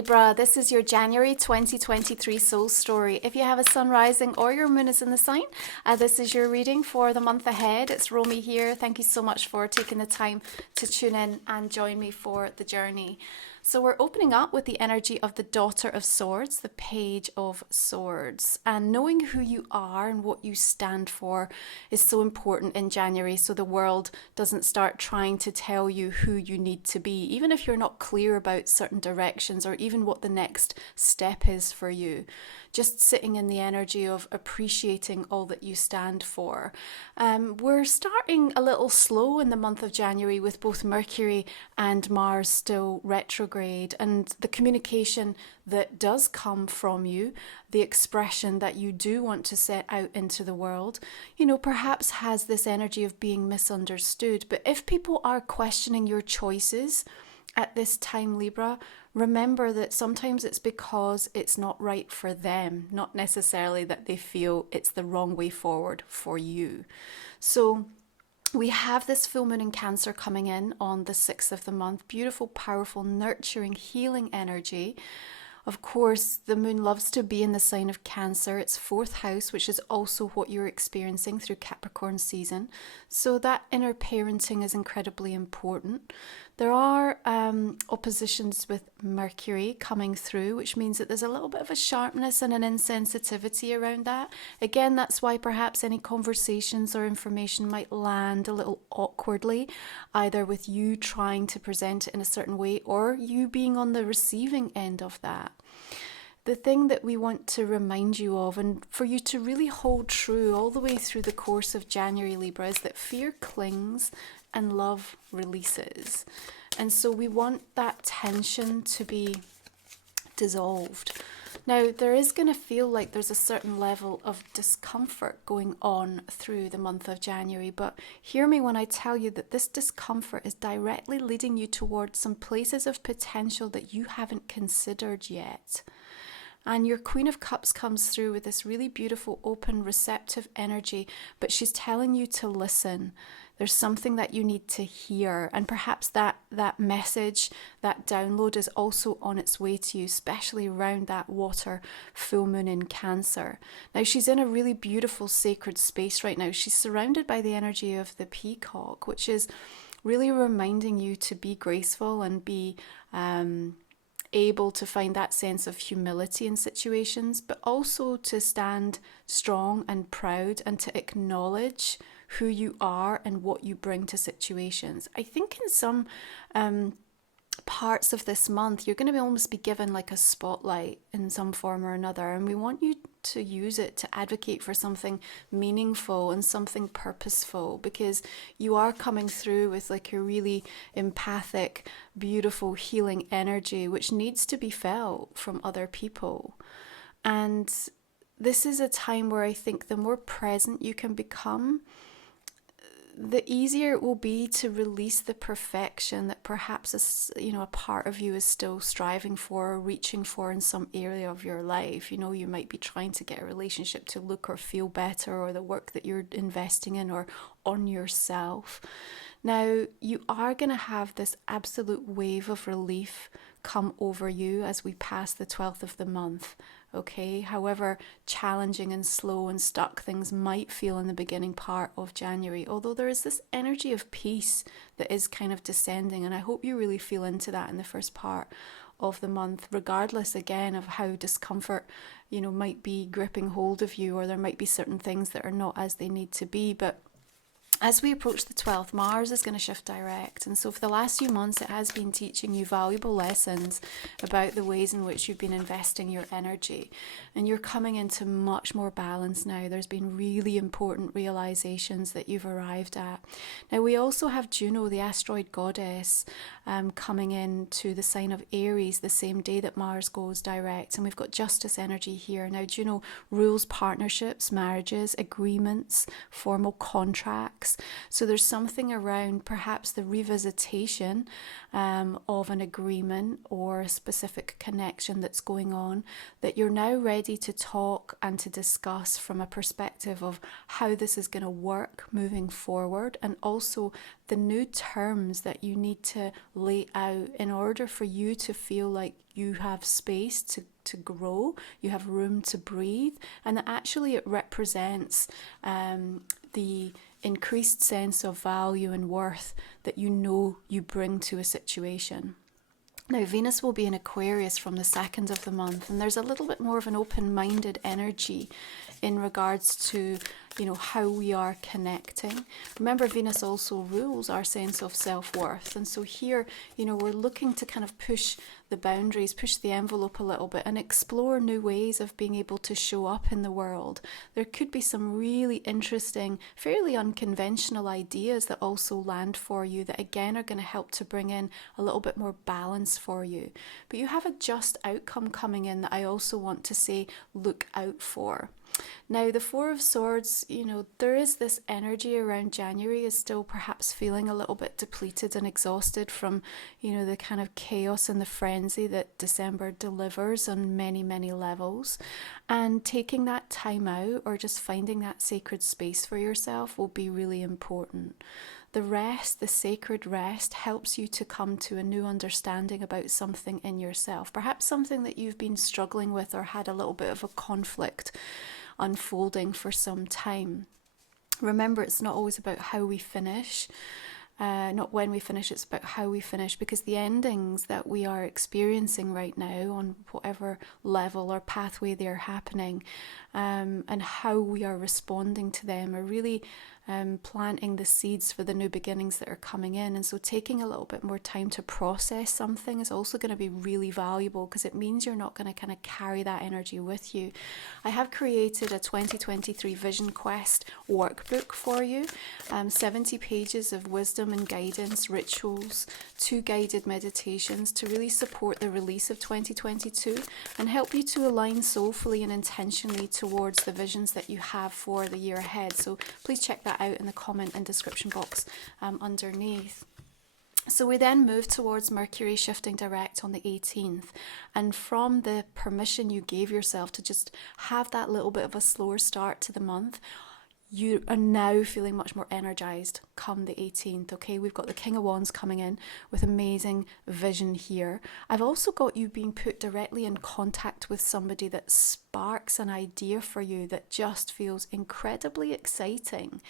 Libra, this is your January 2023 soul story. If you have a sun rising or your moon is in the sign, this is your reading for the month ahead. It's Romy here. Thank you so much for taking the time to tune in and join me for the journey. So we're opening up with the energy of the Daughter of Swords, the Page of Swords. And knowing who you are and what you stand for is so important in January, so the world doesn't start trying to tell you who you need to be, even if you're not clear about certain directions or even what the next step is for you. Just sitting in the energy of appreciating all that you stand for. We're starting a little slow in the month of January with both Mercury and Mars still retrograde, and the communication that does come from you, the expression that you do want to set out into the world, perhaps has this energy of being misunderstood. But if people are questioning your choices at this time, Libra, remember that sometimes it's because it's not right for them, not necessarily that they feel it's the wrong way forward for you. So we have this full moon in Cancer coming in on the 6th of the month. Beautiful, powerful, nurturing, healing energy. Of course, the moon loves to be in the sign of Cancer. It's 4th house, which is also what you're experiencing through Capricorn season. So that inner parenting is incredibly important. There are oppositions with Mercury coming through, which means that there's a little bit of a sharpness and an insensitivity around that. Again, that's why perhaps any conversations or information might land a little awkwardly, either with you trying to present it in a certain way or you being on the receiving end of that. The thing that we want to remind you of, and for you to really hold true all the way through the course of January, Libra, is that fear clings and love releases. And so we want that tension to be dissolved. Now, there is going to feel like there's a certain level of discomfort going on through the month of January, but hear me when I tell you that this discomfort is directly leading you towards some places of potential that you haven't considered yet. And your Queen of Cups comes through with this really beautiful, open, receptive energy, but she's telling you to listen. There's something that you need to hear, and perhaps that message, that download is also on its way to you, especially around that water full moon in Cancer. Now, she's in a really beautiful sacred space right now. She's surrounded by the energy of the peacock, which is really reminding you to be graceful and be able to find that sense of humility in situations, but also to stand strong and proud and to acknowledge who you are and what you bring to situations. I think in some parts of this month, you're going to almost be given like a spotlight in some form or another, and we want you to use it to advocate for something meaningful and something purposeful, because you are coming through with like a really empathic, beautiful, healing energy which needs to be felt from other people. And this is a time where I think the more present you can become, the easier it will be to release the perfection that perhaps a part of you is still striving for or reaching for in some area of your life. You might be trying to get a relationship to look or feel better, or the work that you're investing in, or on yourself. Now, you are going to have this absolute wave of relief come over you as we pass the 12th of the month. Okay, however challenging and slow and stuck things might feel in the beginning part of January, although there is this energy of peace that is kind of descending, and I hope you really feel into that in the first part of the month, regardless again of how discomfort might be gripping hold of you, or there might be certain things that are not as they need to be. But as we approach the 12th, Mars is going to shift direct. And so for the last few months, it has been teaching you valuable lessons about the ways in which you've been investing your energy. And you're coming into much more balance now. There's been really important realizations that you've arrived at. Now, we also have Juno, the asteroid goddess, coming into the sign of Aries the same day that Mars goes direct. And we've got justice energy here. Now, Juno rules partnerships, marriages, agreements, formal contracts. 6. So there's something around perhaps the revisitation of an agreement or a specific connection that's going on, that you're now ready to talk and to discuss from a perspective of how this is going to work moving forward, and also the new terms that you need to lay out in order for you to feel like you have space to grow, you have room to breathe, and that actually it represents the increased sense of value and worth that you know you bring to a situation. Now, Venus will be in Aquarius from the 2nd of the month, and there's a little bit more of an open-minded energy in regards to, how we are connecting. Remember, Venus also rules our sense of self-worth. And so here, we're looking to kind of push the boundaries, push the envelope a little bit, and explore new ways of being able to show up in the world. There could be some really interesting, fairly unconventional ideas that also land for you that again are going to help to bring in a little bit more balance for you. But you have a just outcome coming in that I also want to say look out for. Now, the Four of Swords, there is this energy around January is still perhaps feeling a little bit depleted and exhausted from, the kind of chaos and the frenzy that December delivers on many, many levels. And taking that time out or just finding that sacred space for yourself will be really important. The rest, the sacred rest, helps you to come to a new understanding about something in yourself. Perhaps something that you've been struggling with or had a little bit of a conflict unfolding for some time. Remember, it's not always about how we finish, not when we finish, it's about how we finish, because the endings that we are experiencing right now on whatever level or pathway they're happening, and how we are responding to them are really planting the seeds for the new beginnings that are coming in. And so taking a little bit more time to process something is also going to be really valuable, because it means you're not going to kind of carry that energy with you. I have created a 2023 Vision Quest workbook for you, 70 pages of wisdom and guidance, rituals, 2 guided meditations to really support the release of 2022 and help you to align soulfully and intentionally towards the visions that you have for the year ahead. So please check that out in the comment and description box underneath. So we then move towards Mercury shifting direct on the 18th, and from the permission you gave yourself to just have that little bit of a slower start to the month, you are now feeling much more energized come the 18th, okay? We've got the King of Wands coming in with amazing vision here. I've also got you being put directly in contact with somebody that sparks an idea for you that just feels incredibly exciting,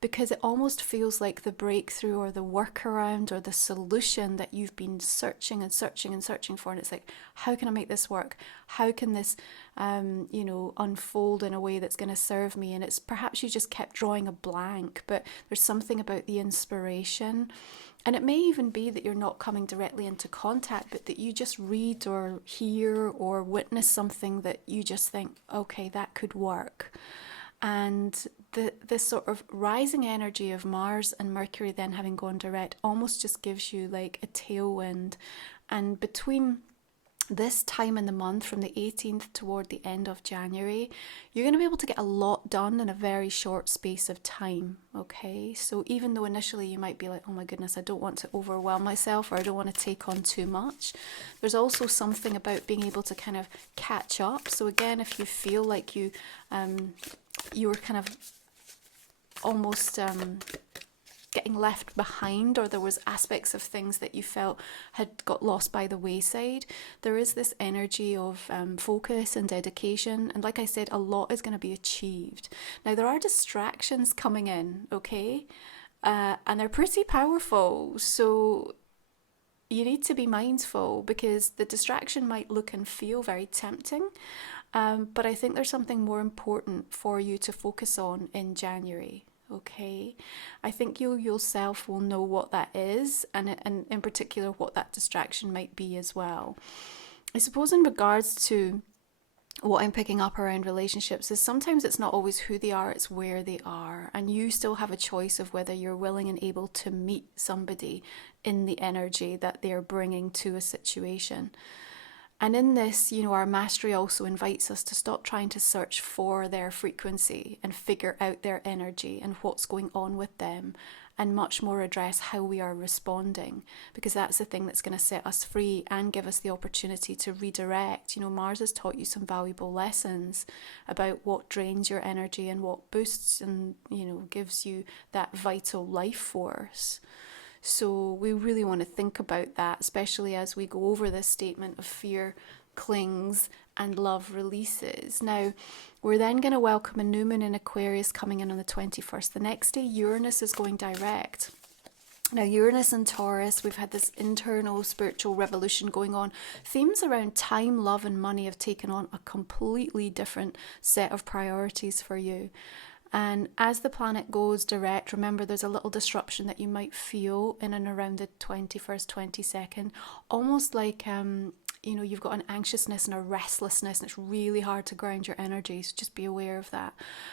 because it almost feels like the breakthrough or the workaround or the solution that you've been searching and searching and searching for. And it's like, how can I make this work? How can this unfold in a way that's going to serve me? And it's perhaps you just kept drawing a blank, but there's something about the inspiration. And it may even be that you're not coming directly into contact, but that you just read or hear or witness something that you just think, okay, that could work. And this sort of rising energy of Mars and Mercury then having gone direct almost just gives you like a tailwind. And between this time in the month, from the 18th toward the end of January, you're going to be able to get a lot done in a very short space of time, okay? So even though initially you might be like, oh my goodness, I don't want to overwhelm myself, or I don't want to take on too much, there's also something about being able to kind of catch up. So again, if you feel like you were kind of almost getting left behind, or there was aspects of things that you felt had got lost by the wayside, there is this energy of focus and dedication, and like I said, a lot is going to be achieved. Now there are distractions coming in, okay, and they're pretty powerful, so you need to be mindful, because the distraction might look and feel very tempting, but I think there's something more important for you to focus on in January. Okay, I think you yourself will know what that is, and in particular what that distraction might be as well. I suppose in regards to what I'm picking up around relationships is sometimes it's not always who they are, it's where they are, and you still have a choice of whether you're willing and able to meet somebody in the energy that they're bringing to a situation. And in this, you know, our mastery also invites us to stop trying to search for their frequency and figure out their energy and what's going on with them, and much more address how we are responding, because that's the thing that's going to set us free and give us the opportunity to redirect. You know, Mars has taught you some valuable lessons about what drains your energy and what boosts and, you know, gives you that vital life force. So we really want to think about that, especially as we go over this statement of fear clings and love releases. Now, we're then going to welcome a new moon in Aquarius coming in on the 21st. The next day, Uranus is going direct. Now, Uranus and Taurus, we've had this internal spiritual revolution going on. Themes around time, love, and money have taken on a completely different set of priorities for you. And as the planet goes direct, remember there's a little disruption that you might feel in and around the 21st, 22nd, almost like, you know, you've got an anxiousness and a restlessness, and it's really hard to ground your energy, so just be aware of that.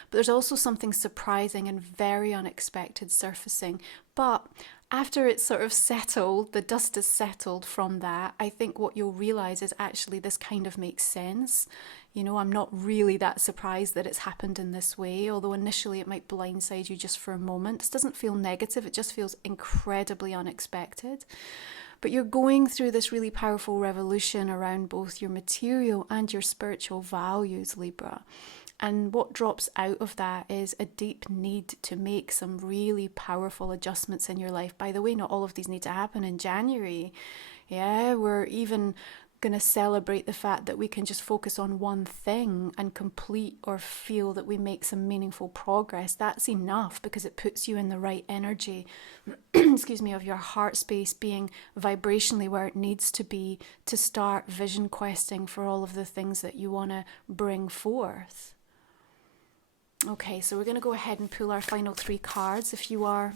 But there's also something surprising and very unexpected surfacing. But after it's sort of settled, the dust is settled from that, I think what you'll realise is actually this kind of makes sense. You know, I'm not really that surprised that it's happened in this way, although initially it might blindside you just for a moment. This doesn't feel negative, it just feels incredibly unexpected. But you're going through this really powerful revolution around both your material and your spiritual values, Libra. And what drops out of that is a deep need to make some really powerful adjustments in your life. By the way, not all of these need to happen in January. Yeah, we're even going to celebrate the fact that we can just focus on one thing and complete or feel that we make some meaningful progress. That's enough, because it puts you in the right energy, excuse me, of your heart space being vibrationally where it needs to be to start vision questing for all of the things that you want to bring forth. Okay, so we're going to go ahead and pull our final 3 cards. If you are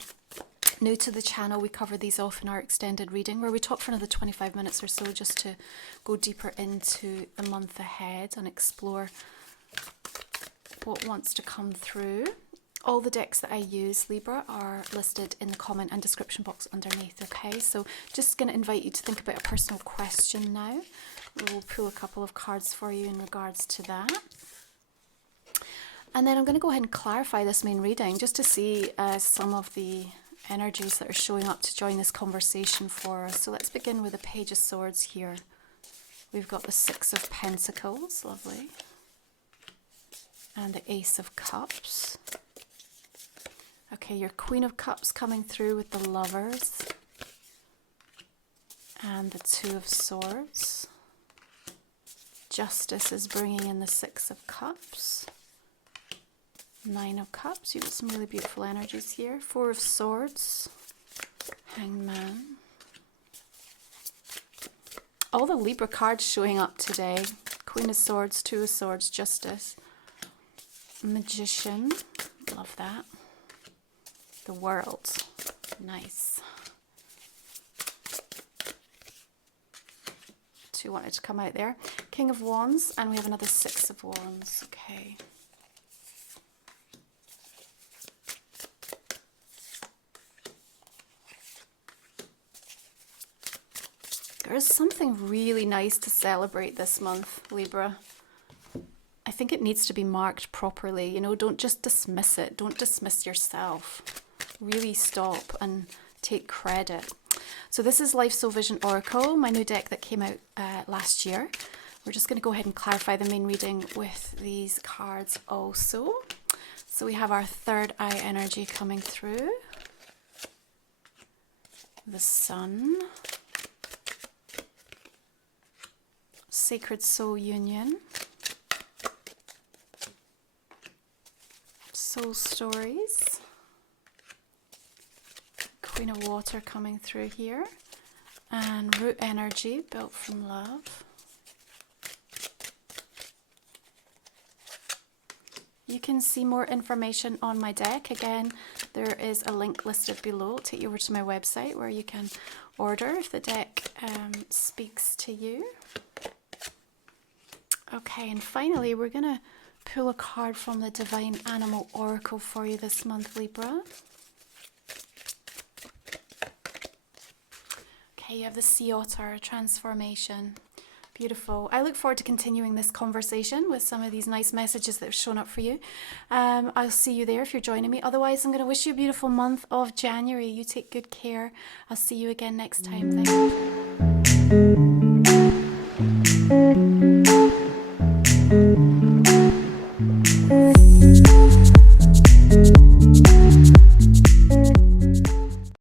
new to the channel, we cover these off in our extended reading, where we talk for another 25 minutes or so just to go deeper into the month ahead and explore what wants to come through. All the decks that I use, Libra, are listed in the comment and description box underneath, okay? So just going to invite you to think about a personal question now. We'll pull a couple of cards for you in regards to that. And then I'm going to go ahead and clarify this main reading just to see some of the energies that are showing up to join this conversation for us. So let's begin with the Page of Swords here. We've got the 6 of Pentacles, lovely, and the Ace of Cups. Okay, your Queen of Cups coming through with the Lovers, and the 2 of Swords. Justice is bringing in the 6 of Cups. 9 of Cups, you've got some really beautiful energies here. 4 of Swords, Hanged Man. All the Libra cards showing up today. Queen of Swords, 2 of Swords, Justice. Magician, love that. The World, nice. 2 wanted to come out there. King of Wands, and we have another 6 of Wands, okay. There's something really nice to celebrate this month, Libra. I think it needs to be marked properly. You know, don't just dismiss it. Don't dismiss yourself. Really stop and take credit. So this is Life Soul Vision Oracle, my new deck that came out last year. We're just going to go ahead and clarify the main reading with these cards also. So we have our third eye energy coming through. The Sun. Sacred Soul Union, Soul Stories, Queen of Water coming through here, and Root Energy, Built from Love. You can see more information on my deck. Again, there is a link listed below. It'll take you over to my website where you can order if the deck speaks to you. Okay, and finally, we're going to pull a card from the Divine Animal Oracle for you this month, Libra. Okay, you have the Sea Otter, Transformation. Beautiful. I look forward to continuing this conversation with some of these nice messages that have shown up for you. I'll see you there if you're joining me. Otherwise, I'm going to wish you a beautiful month of January. You take good care. I'll see you again next time. Thank you.